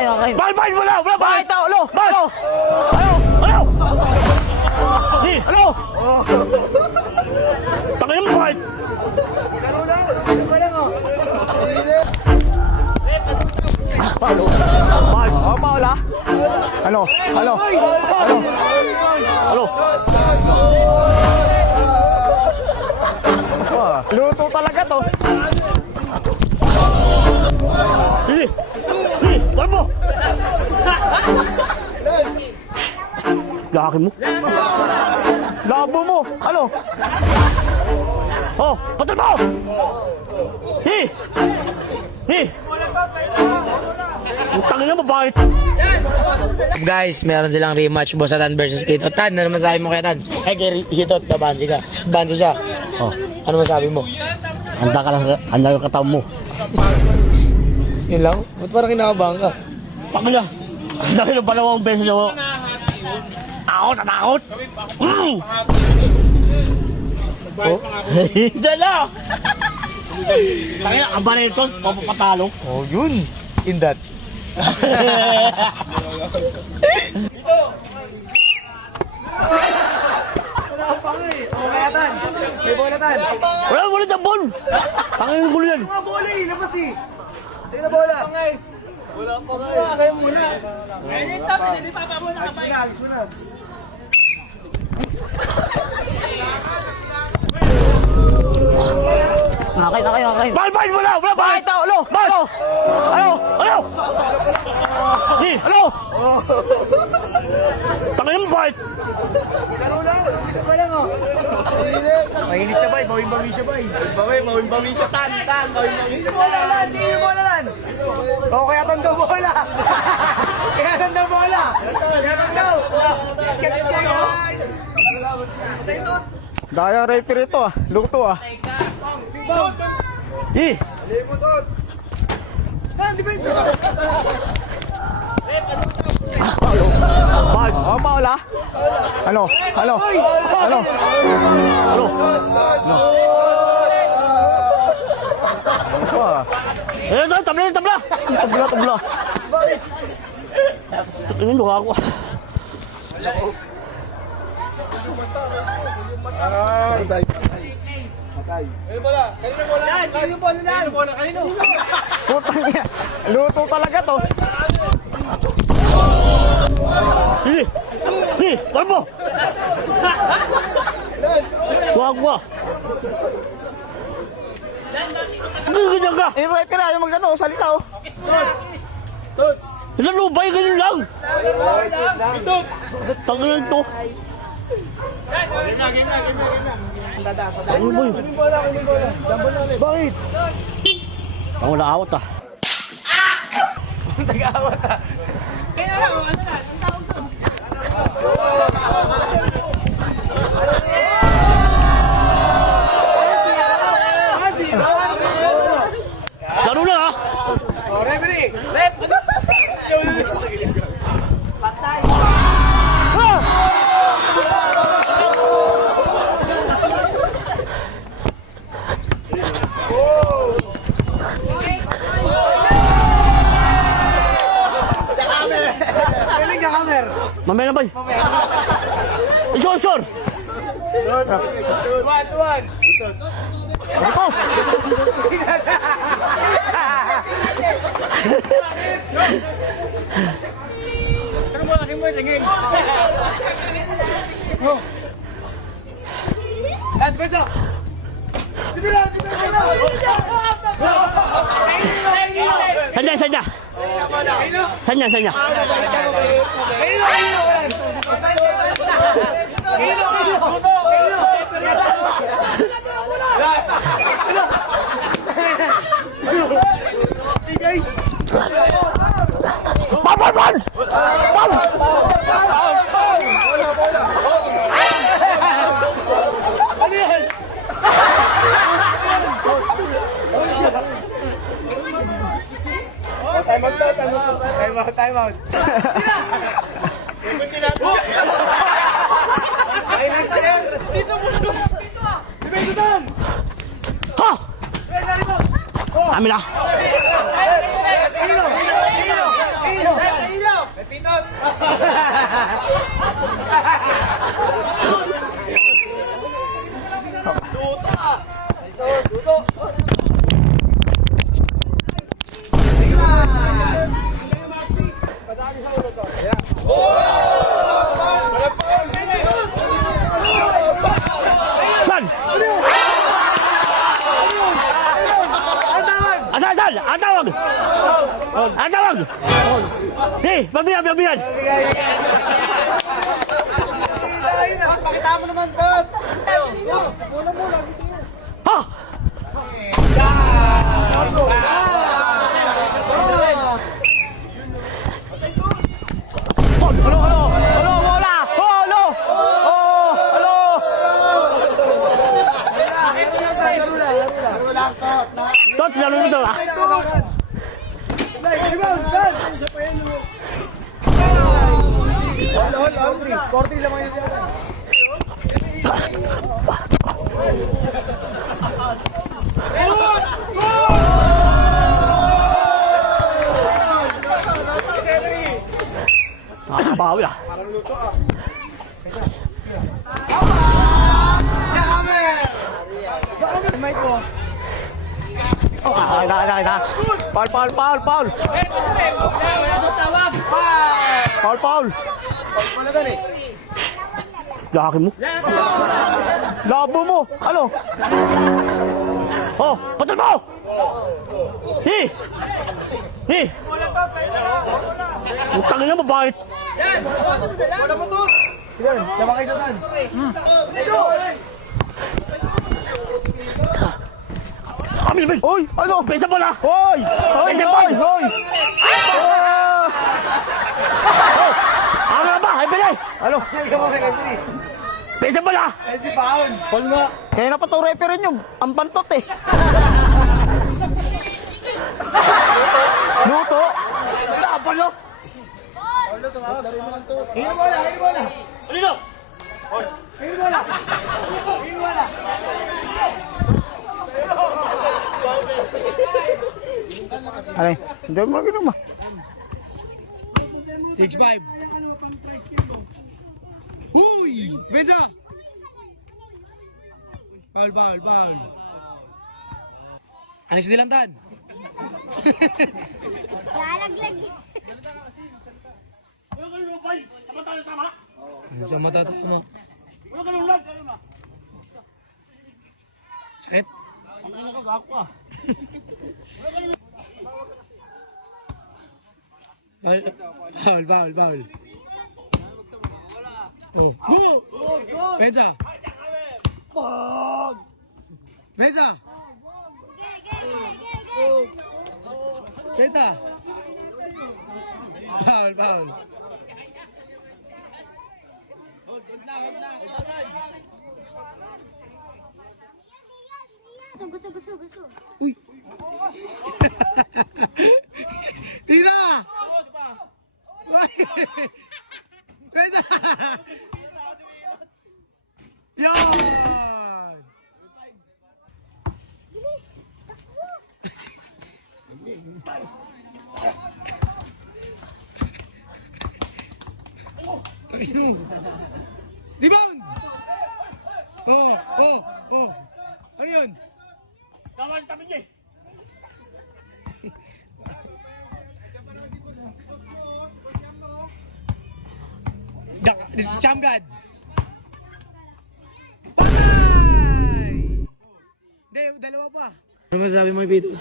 Bakit? Bakit mo na? Wala, bakit? Alo! Bakit? Alo! Ano? Di! Alo! Tangin mo, bakit? Paolo. Bakit? Oh, Paula? Ano? Ano? Ano? Ano? Luto talaga to. Sige! Sige! Bakit mo? Yakin mo? Labo mo. Ano? Oh! Patay mo! Hi! Hi! Ang tangin mo, bakit? Guys, meron silang rematch, Boss Tan versus Hito. Tan, ano masabi mo kay Tan? Ay, kay Hito, babansi ka. Bansi siya. Oh, Ano masabi mo? handa ka lang, handa yung katawan mo. Yun lang? Ba't parang kinakabahan ka? Pakala! Dahil ng dalawang beses ako. Takot! Oh? Hindi na! Tangin, ang barito, mapapatalo. Oh, yun. In that. May bola tan. Wala dyan, Bon! Tangin yung gulo yan. Mga bola eh, labas eh. Ayun na bola. Wala pa nga eh. Kayo muna. Ayun top, hindi pa mo nakabay. Ayos mo na. Nakay. Bakit mo na? Wala, bakit? Alo! Bakit? Alo! Ano? Di! Alo! Tangin mo, bakit? Laro na, umpisa pa lang oh. Mainit siya bay, bawin-bawin siya bay. Bawin-bawin siya, tan, bawin-bawin siya. Bola lan, hindi yung bola lan. O, kaya tanda bola. Kaya tanda bola. Kaya tanda. Galit siya guys. Daya referee ito ah, luto ah. Di! Bakit? Oh, Paula? Ano? Ano? Ano? Ano? Eh, tabla! Tabla. Tingin mo ako. Putang niya. Luto talaga to. Sige! Sige! Bakit mo? Wag! Ganyan ka! Eh, tira, yung magano, salita oh. Ilan lubay, ganyan lang! Tanginan to! Ano ba yun? Bakit? Ako naawat ah. Nag-aawat ah. Laro na ah! Oh, referee! Mamaya na ba? Sure! Tuwan! Ako! Laki mo, tingin! At beso! Dibila! Sanya! Sanya! Ban! Time out. Dito mo. Dito ah. Dito. Ha! Dari mo. Oh. Amin na. Saan? Asan? Ang tawag! Ang tawag! Pabiyan! Pakita mo naman, Tot! Ha? Ano, bola! Ano! Tot, laro mo ito, ha? Korte lang ngayon siya. Nakabawi, ah. Kita. Paul. Paul. Yakin mo. Labo mo. Ano? Oh, patol mo! Utang niya, mabait. Wala mo, Tot! Yan, tama kayo sa tan. Kami naman. Hoy, ano? Pesa pala. Hoy! Ano ba? Ay, bilay. Ano? Pesa pala. Paul nga. Kaya na pa ito referin yung ang pantot eh. Luto. Laban nyo. Hino bola. Alino? Alay, hindi mo maginom ah. 6-5. Huy! Benza! Paul. Anis dilantan. Lalaglag. Sa mata tama. Sakit. Paul. Oh. Go! Benza! Benza! Benza! Paul. Gusto. Uy! Tira! Benza! Yan! Tangino! Rebound! Oh! Ano yun? Tama yung tabi niya eh. This is Chamgad! Patay! Hindi, dalawa pa. Ano masasabi mo, Pito?